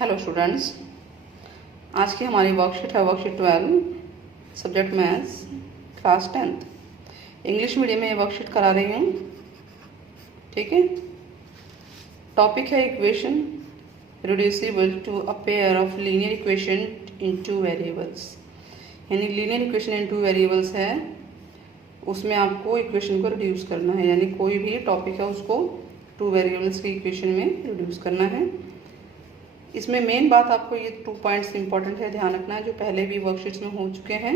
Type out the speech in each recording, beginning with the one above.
Hello students, आज की हमारी वर्कशीट है worksheet 12 subject maths class 10th English medium में ये वर्कशीट करा रही हूँ। ठीक है, टॉपिक है equation reducible to a pair of linear equation in two variables. यानी linear equation in two variables है, उसमें आपको इक्वेशन को रिड्यूस करना है। यानी कोई भी टॉपिक है उसको टू वेरिएबल्स की इक्वेशन में रिड्यूस करना है। इसमें मेन बात आपको ये 2 पॉइंट्स इंपॉर्टेंट है, ध्यान रखना है, जो पहले भी वर्कशीट्स में हो चुके हैं।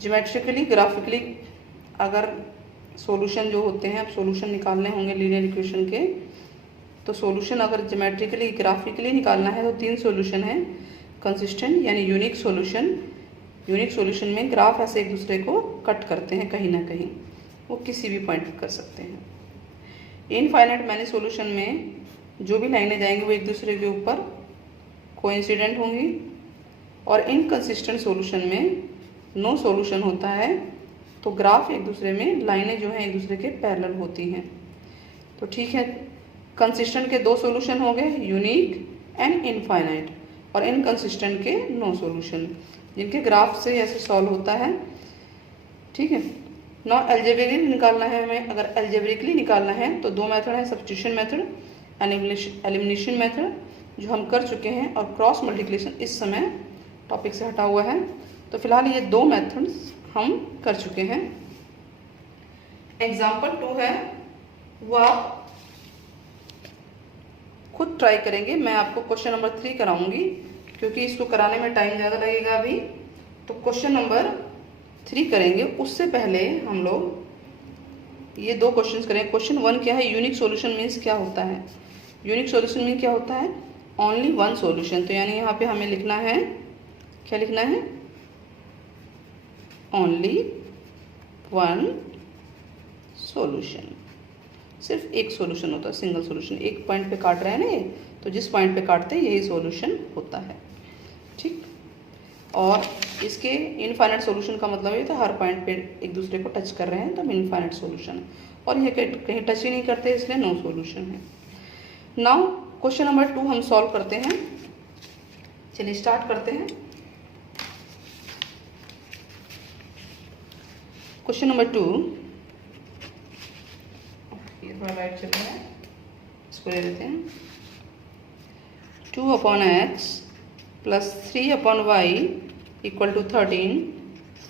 ज्योमेट्रिकली ग्राफिकली अगर सॉल्यूशन जो होते हैं, अब सॉल्यूशन निकालने होंगे लीनियर इक्वेशन के, तो सॉल्यूशन अगर ज्योमेट्रिकली ग्राफिकली निकालना है तो 3 सॉल्यूशन है। कंसिस्टेंट यानी यूनिक सॉल्यूशन, यूनिक सॉल्यूशन में ग्राफ ऐसे एक दूसरे को कट करते हैं कहीं ना कहीं, वो किसी भी पॉइंट पर कर सकते हैं। इनफाइनाइट मैनी सॉल्यूशन में जो भी लाइनें जाएंगी वो एक दूसरे के ऊपर कोइंसिडेंट होंगी, और इनकंसिस्टेंट सॉल्यूशन में नो सॉल्यूशन होता है तो ग्राफ एक दूसरे में लाइनें जो हैं एक दूसरे के पैरेलल होती हैं। तो ठीक है, कंसिस्टेंट के 2 सॉल्यूशन हो गए, यूनिक एंड इनफाइनाइट, और इनकंसिस्टेंट के नो सॉल्यूशन जिनके ग्राफ से ऐसे सॉल्व होता है। ठीक है, नॉ एल्जेब्रिकली निकालना है हमें। अगर एल्जेब्रिकली निकालना है तो 2 मेथड है, सब्स्टिट्यूशन मेथड, एलिमिनेशन मेथड जो हम कर चुके हैं, और क्रॉस मल्टीप्लिकेशन इस समय टॉपिक से हटा हुआ है। तो फिलहाल ये 2 मेथड्स हम कर चुके हैं। एग्जाम्पल 2 है, वो आप खुद ट्राई करेंगे। मैं आपको क्वेश्चन नंबर 3 कराऊंगी क्योंकि इसको कराने में टाइम ज़्यादा लगेगा अभी। तो क्वेश्चन नंबर 3 करेंगे, उससे पहले हम लोग ये 2 क्वेश्चन करेंगे। क्वेश्चन 1 क्या है, यूनिक सॉल्यूशन मीन्स क्या होता है। यूनिक सॉल्यूशन मीन क्या होता है, ओनली वन सॉल्यूशन। तो यानी यहाँ पे हमें लिखना है, क्या लिखना है, ओनली वन सॉल्यूशन। सिर्फ एक सॉल्यूशन होता है, सिंगल सॉल्यूशन। एक पॉइंट पे काट रहे हैं ना ये, तो जिस पॉइंट पे काटते हैं यही सॉल्यूशन होता है। ठीक, और इसके इनफाइनाइट सॉल्यूशन का मतलब ये था हर पॉइंट पे एक दूसरे को टच कर रहे हैं तो इनफाइनाइट सॉल्यूशन, और ये कहीं टच ही नहीं करते इसलिए नो सॉल्यूशन है। नाउ क्वेश्चन नंबर 2 हम सॉल्व करते हैं। चलिए स्टार्ट करते हैं। क्वेश्चन नंबर 2, ये थोड़ा लाइट चल रहा है, इसको ले लेते हैं। 2/x plus 3/y equal to 13,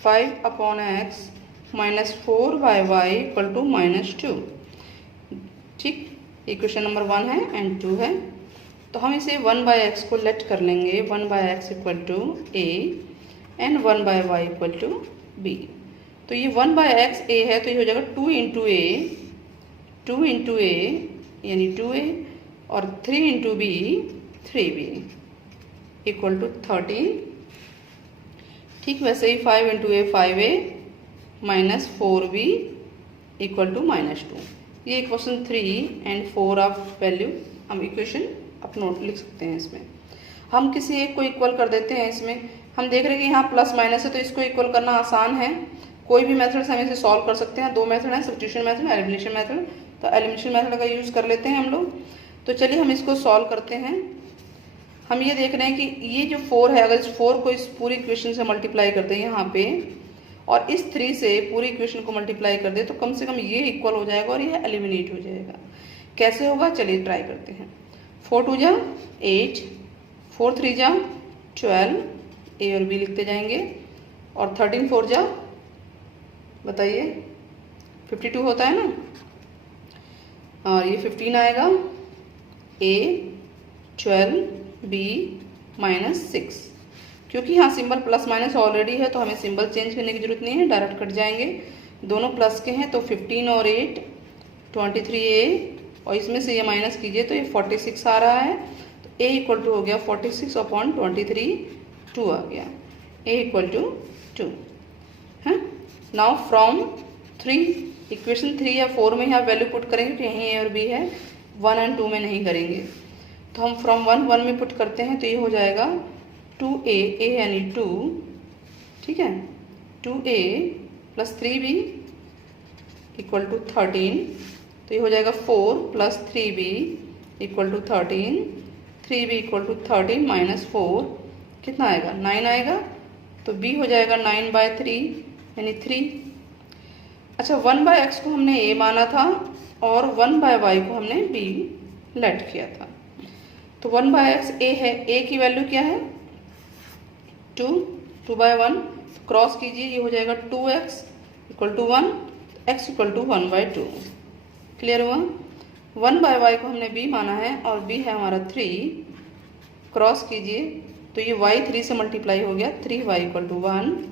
5/x minus 4/y equal to -2। ठीक, इक्वेशन नंबर 1 है एंड 2 है। तो हम इसे 1/x को लेट कर लेंगे, 1/x equal to a and 1/y equal to b। तो ये 1/x a है तो ये हो जाएगा 2 इंटू a यानी 2a, और 3 into b 3b equal to 13। ठीक, वैसे ही 5 into a 5a minus 4b equal to -2। ये क्वेश्चन 3 एंड 4 ऑफ वैल्यू हम इक्वेशन अपना लिख सकते हैं। इसमें हम किसी एक को इक्वल कर देते हैं। इसमें हम देख रहे हैं कि यहाँ प्लस माइनस है तो इसको इक्वल करना आसान है। कोई भी मेथड से हम इसे सॉल्व कर सकते हैं। 2 मेथड हैं, सब्स्टिट्यूशन मेथड, एलिमिनेशन मेथड। तो एलिमिनेशन मेथड का यूज़ कर लेते हैं हम लोग। तो चलिए हम इसको सॉल्व करते हैं। हम ये देख रहे हैं कि ये जो 4 है, अगर इस 4 को इस पूरी इक्वेशन से मल्टीप्लाई करते हैं यहाँ पे, और इस 3 से पूरी इक्वेशन को मल्टीप्लाई कर दे तो कम से कम ये इक्वल हो जाएगा और ये एलिमिनेट हो जाएगा। कैसे होगा, चलिए ट्राई करते हैं। 4 2 जा 8, 4 3 जा 12, ए और बी लिखते जाएंगे, और 13 4 जा बताइए 52 होता है ना, और ये 15 आएगा, ए 12 बी -6। क्योंकि यहाँ सिंबल प्लस माइनस ऑलरेडी है तो हमें सिंबल चेंज करने की जरूरत नहीं है, डायरेक्ट कट जाएंगे। दोनों प्लस के हैं तो 15 और 8 23a, और इसमें से ये माइनस कीजिए तो ये 46 आ रहा है। तो a इक्वल टू हो गया 46/23, 2 आ गया, a इक्वल टू 2 है। नाउ फ्रॉम 3, इक्वेशन 3 या 4 में यहाँ वैल्यू पुट करेंगे, यहीं a और b है, 1 एंड 2 में नहीं करेंगे। तो हम फ्रॉम 1 में पुट करते हैं तो ये हो जाएगा 2a, a यानी 2, ठीक है, 2a plus 3b equal to 13। तो ये हो जाएगा 4 plus 3b equal to 13, 3b equal to 13 minus 4 कितना आएगा 9 आएगा, तो b हो जाएगा 9/3 यानी 3। अच्छा 1/x को हमने a माना था और 1/y को हमने b लेट किया था। तो 1/x a है, a की वैल्यू क्या है 2, 2/1 क्रॉस कीजिए, ये हो जाएगा 2x equal to 1, x equal to 1/2। Clear हुआ। 1/y को हमने b माना है और b है हमारा 3, क्रॉस कीजिए तो ये y 3 से मल्टीप्लाई हो गया, 3y इक्वल टू 1,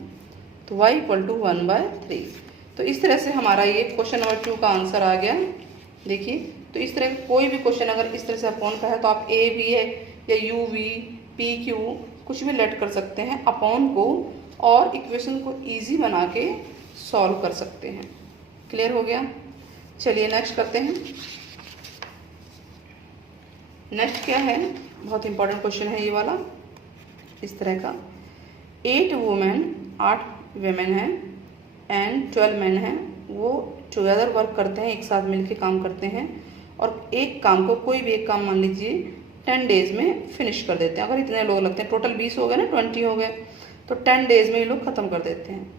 तो y इक्वल टू 1/3। तो इस तरह से हमारा ये क्वेश्चन नंबर 2 का आंसर आ गया। देखिए, तो इस तरह का कोई भी क्वेश्चन अगर इस तरह से अपॉन का है तो आप a b है या u v p q कुछ भी लेट कर सकते हैं अपॉन को, और इक्वेशन को इजी बना के सॉल्व कर सकते हैं। क्लियर हो गया। चलिए नेक्स्ट करते हैं। नेक्स्ट क्या है, बहुत इंपॉर्टेंट क्वेश्चन है ये वाला, इस तरह का 8 वुमेन 8 वेमेन हैं एंड 12 मैन हैं, वो टुगेदर वर्क करते हैं, एक साथ मिलके काम करते हैं और एक काम को, कोई भी एक काम मान लीजिए 10 डेज में फिनिश कर देते हैं। अगर इतने लोग लगते हैं, टोटल 20 हो गए ना, 20 हो गए, तो 10 डेज में ये लोग ख़त्म कर देते हैं।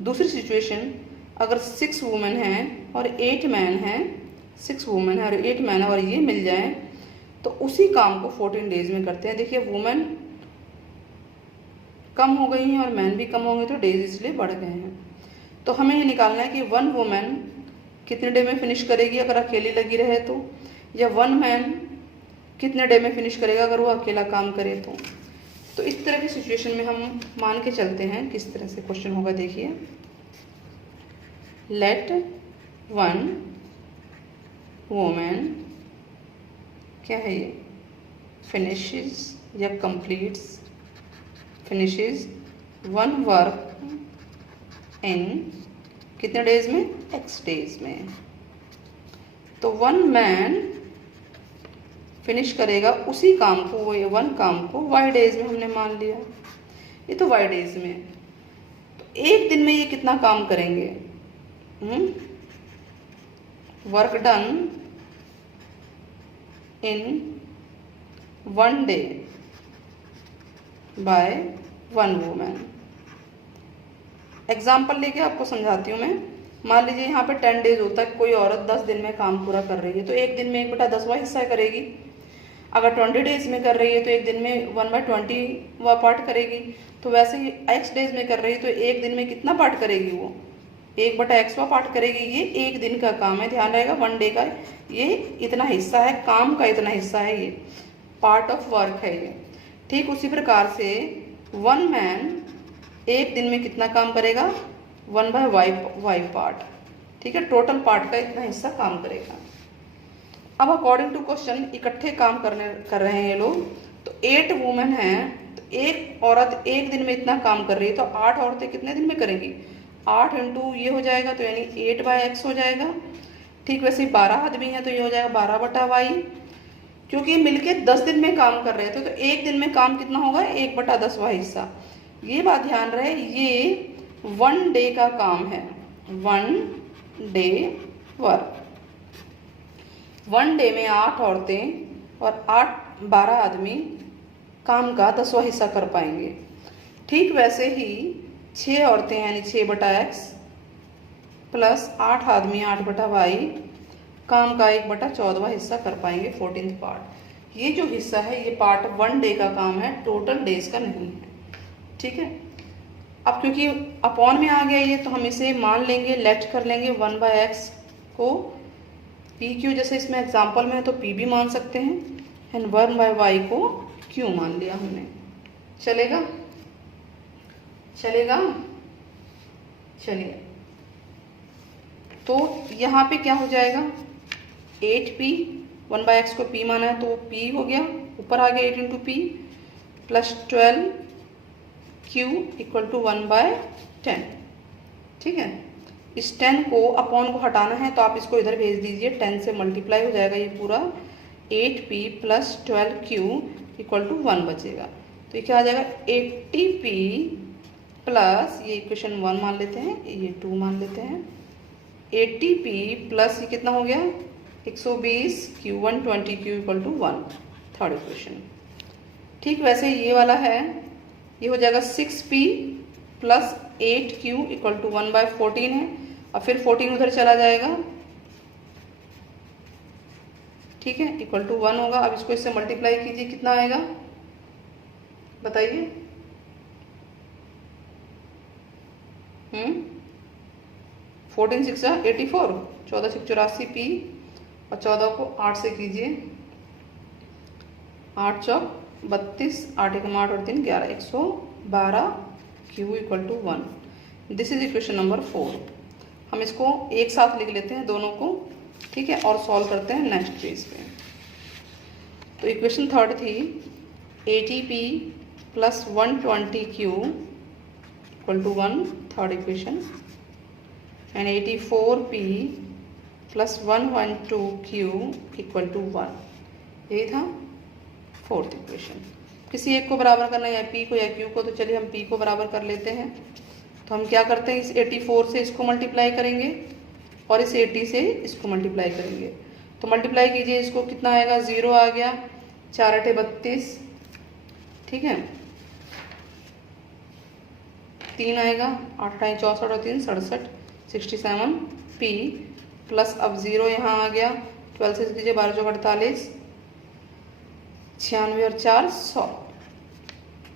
दूसरी सिचुएशन, अगर 6 वुमेन हैं और 8 मैन हैं, 6 वुमेन है और 8 मैन है और ये मिल जाएं तो उसी काम को 14 डेज में करते हैं। देखिए वुमेन कम हो गई हैं और मैन भी कम हो गए, तो डेज इसलिए बढ़ गए हैं। तो हमें ये निकालना है कि 1 वुमेन कितने डे में फिनिश करेगी अगर अकेली लगी रहे तो, या 1 मैन कितने डे में फिनिश करेगा अगर वो अकेला काम करे तो इस तरह की सिचुएशन में हम मान के चलते हैं किस तरह से क्वेश्चन होगा। देखिए, लेट 1 वुमेन क्या है ये, फिनिशेस या कंप्लीट्स, फिनिशेस 1 वर्क इन कितने डेज में, x डेज में। तो 1 मैन फिनिश करेगा उसी काम को, वो 1 काम को y डेज में हमने मान लिया, ये तो y डेज में। तो एक दिन में ये कितना काम करेंगे, work done in 1 day by 1 women. Example लेके आपको समझाती हूँ मैं। मान लीजिए यहाँ पे 10 डेज होता है, कोई औरत 10 दिन में काम पूरा कर रही है, तो एक दिन में 1/10वां हिस्सा करेगी। अगर 20 डेज में कर रही है तो एक दिन में 1/20वां पार्ट करेगी। तो वैसे ही x डेज में कर रही है तो एक दिन में कितना पार्ट करेगी, वो 1/xवां पार्ट करेगी। ये एक दिन का काम है, ध्यान रहेगा, 1 डे का ये इतना हिस्सा है, काम का इतना हिस्सा है, ये पार्ट ऑफ वर्क है ये। ठीक उसी प्रकार से 1 मैन एक दिन में कितना काम करेगा, 1/y पार्ट, ठीक है, टोटल पार्ट का इतना हिस्सा काम करेगा। अब अकॉर्डिंग टू क्वेश्चन इकट्ठे काम कर रहे हैं ये लोग। तो 8 वुमेन हैं, तो एक औरत एक दिन में इतना काम कर रही है, तो 8 औरतें कितने दिन में करेंगी, 8 इंटू ये हो जाएगा, तो यानी 8/x हो जाएगा। ठीक वैसे 12 आदमी हैं तो ये हो जाएगा 12/y, क्योंकि ये मिलके 10 दिन में काम कर रहे थे, तो एक दिन में काम कितना होगा, 1/10वां हिस्सा। ये बात ध्यान रहे, ये 1 डे का काम है, 1 डे वर्क। 1 डे में 8 औरतें और 12 आदमी काम का 10वां हिस्सा कर पाएंगे। ठीक वैसे ही 6 औरतें यानी 6/x प्लस 8 आदमी 8/y काम का 1/14वां हिस्सा कर पाएंगे, 14th पार्ट। ये जो हिस्सा है ये पार्ट 1 डे का काम है, टोटल डेज का नहीं है। ठीक है, अब क्योंकि अपॉन में आ गया ये, तो हम इसे मान लेंगे, लेट कर लेंगे 1/x को पी क्यू, जैसे इसमें एग्जाम्पल में है तो पी भी मान सकते हैं, एंड 1/y को क्यू मान लिया हमने। चलेगा, चलेगा, चलिए। तो यहाँ पे क्या हो जाएगा, 8p, 1/x को p माना है तो p हो गया, ऊपर आ गया 8 into p plus 12q equal to 1/10। ठीक है, इस 10 को अपॉन को हटाना है तो आप इसको इधर भेज दीजिए, 10 से मल्टीप्लाई हो जाएगा ये पूरा, 8p plus 12q equal to 1 बचेगा। तो ये क्या आ जाएगा, 80p प्लस, ये इक्वेशन 1 मान लेते हैं, ये 2 मान लेते हैं, 80p प्लस ये कितना हो गया 120, q 120q equal to 1, third equation. ठीक वैसे ये वाला है, ये हो जाएगा 6p plus 8q equal to 1/14 है, और फिर 14 उधर चला जाएगा, ठीक है, इक्वल टू 1 होगा। अब इसको इससे मल्टीप्लाई कीजिए, कितना आएगा बताइए। 14 6 84, 14 6 84p, और 14 को 8 से कीजिए, 8 चौक 32, 8 एक 8 और 3 11, 112 q equal to 1। This is equation number 4। हम इसको एक साथ लिख लेते हैं दोनों को, ठीक है, और सॉल्व करते हैं नेक्स्ट पेज पे। तो इक्वेशन थर्ड थी 80p plus 120q equal to 1, third equation, and 84p plus 112q equal to 1, यही था फोर्थ इक्वेशन। किसी एक को बराबर करना है, या p को या q को, तो चलिए हम p को बराबर कर लेते हैं। तो हम क्या करते हैं, इस 84 से इसको मल्टीप्लाई करेंगे और इस 80 से इसको मल्टीप्लाई करेंगे। तो मल्टीप्लाई कीजिए, इसको कितना आएगा, 0 आ गया, 4 8 32, ठीक है, 3 आएगा, 8 8 64 और 3 67, 67p प्लस अब 0 यहाँ आ गया, 12 से कीजिए 12 चौक 48, 96 और 4 100,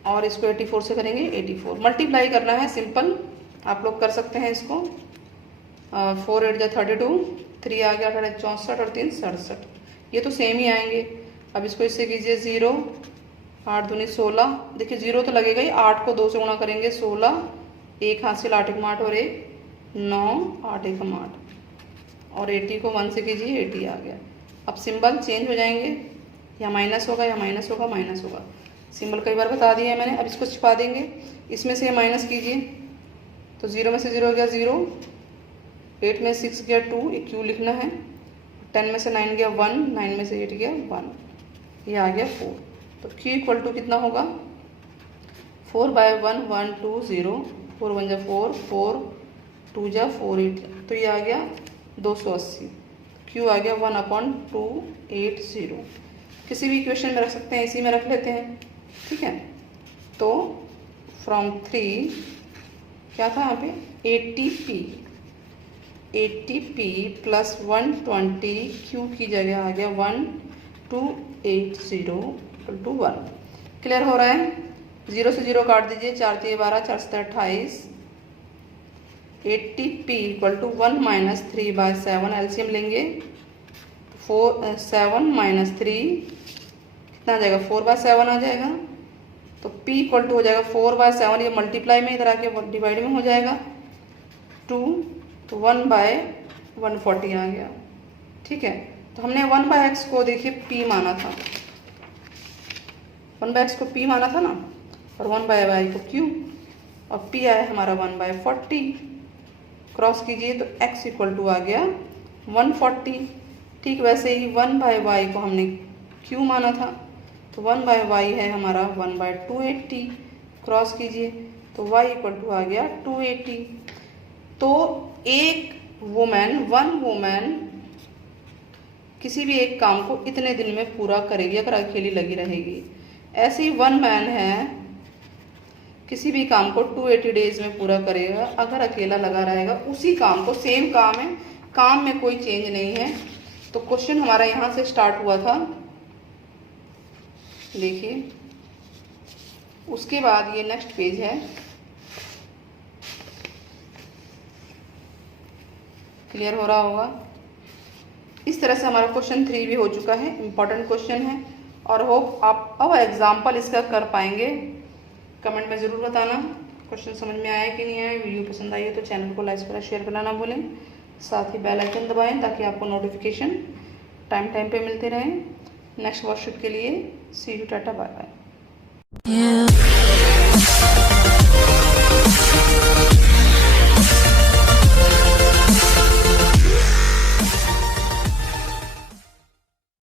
और इसको 84 से करेंगे 84। मल्टीप्लाई करना है, सिंपल आप लोग कर सकते हैं इसको। 4 8 32, 3 आ गया 8 64 और 3 67, ये तो सेम ही आएंगे। अब इसको इससे कीजिए 0, 8 दूनी 16, देखिए 0 तो लगेगा ही, 8 को 2 से गुणा करेंगे 16, एक हासिल 8 एक 8 और 1 9, 8 एक 8, और 80 को 1 से कीजिए 80 आ गया। अब सिंबल चेंज हो जाएंगे, या माइनस होगा या माइनस होगा, माइनस होगा, सिंबल कई बार बता दिया है मैंने। अब इसको छिपा देंगे, इसमें से माइनस कीजिए, तो 0 में से 0 हो गया 0, 8 में 6 गया 2, एक q लिखना है, 10 में से 9 गया 1, 9 में से 8 गया 1, ये आ गया 4। तो q इक्वल टू कितना होगा, 4/1 1 2 0, 4 1 जा 4, 4 2 जा 4 8, तो ये आ गया 280, q आ गया 1/280। किसी भी इक्वेशन में रख सकते हैं, इसी में रख लेते हैं, ठीक है। तो फ्रॉम 3 क्या था यहाँ पे, 80p प्लस 120 q की जगह आ गया 1280 इक्वल टू 1। क्लियर हो रहा है, 0 से 0 काट दीजिए, 4 3 12, 4 7 28, 80p equal to 1 minus 3/7, LCM लेंगे, 7 माइनस 3 कितना आ जाएगा, 4/7 आ जाएगा। तो p इक्वल टू हो जाएगा 4/7, ये मल्टीप्लाई में इधर आके डिवाइड में हो जाएगा 2, तो 1/140 आ गया, ठीक है। तो हमने 1/x को देखिए p माना था, 1/x को p माना था ना, और 1/y को q, और p आया हमारा 1/40, क्रॉस कीजिए तो x इक्वल टू आ गया 140। ठीक वैसे ही 1/y को हमने q माना था, तो 1/y है हमारा 1/280, क्रॉस कीजिए तो y इक्वल टू आ गया 280। तो वन वुमेन किसी भी एक काम को इतने दिन में पूरा करेगी अगर अकेली लगी रहेगी। ऐसे ही 1 मैन है, किसी भी काम को 280 डेज में पूरा करेगा अगर अकेला लगा रहेगा उसी काम को, सेम काम है, काम में कोई चेंज नहीं है। तो क्वेश्चन हमारा यहाँ से स्टार्ट हुआ था, देखिए, उसके बाद ये नेक्स्ट पेज है, क्लियर हो रहा होगा। इस तरह से हमारा क्वेश्चन 3 भी हो चुका है, इम्पॉर्टेंट क्वेश्चन है, और होप आप अब एग्जाम्पल इसका कर पाएंगे। कमेंट में ज़रूर बताना क्वेश्चन समझ में आया कि नहीं आया। वीडियो पसंद आई है तो चैनल को लाइक करें, शेयर करना ना भूलें, साथ ही बेल आइकन दबाएं ताकि आपको नोटिफिकेशन टाइम पे मिलते रहें। नेक्स्ट वर्कशीट के लिए सी यू, टाटा, बाय बाय।